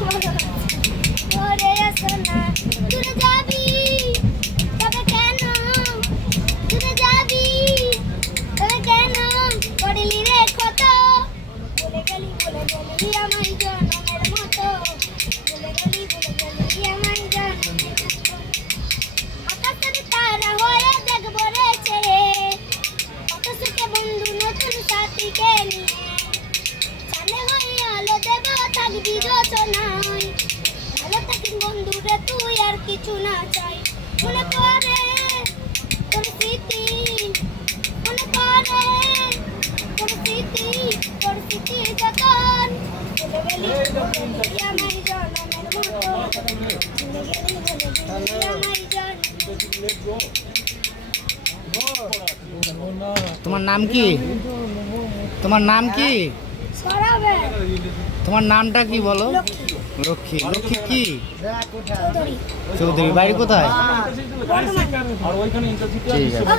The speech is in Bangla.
ওরে সোনা দূরে যাবি তবে কেন দূরে যাবি তবে কেন করলি রে কত ভুলে গেলি আমায় জনমের মতো ভুলে গেলি আমায় জনমের মতো আকাশের তারা হয়ে দেখবো রে ছেড়ে কত সুখে বন্ধু নতুন সাথীকে নিয়ে চালে হয়ে আলো দেব থাকবি যোচনায় ভালো থাকিস বন্ধু রে তুই আর কিছু না চাই মনে করে তোর স্মৃতি মনে করে তোর স্মৃতি যতন ভুলে গেলি আমায় জনমের মতো ভুলে গেলি আমায় জনমের তোমার নাম কি? তোমার নাম কি? সরাবে তোমার নামটা কি বলো? লক্ষ্মী। লক্ষ্মী কি? চৌধুরী চৌধুরী। বাড়ি কোথায়? বর্ধমান। ঠিক আছে।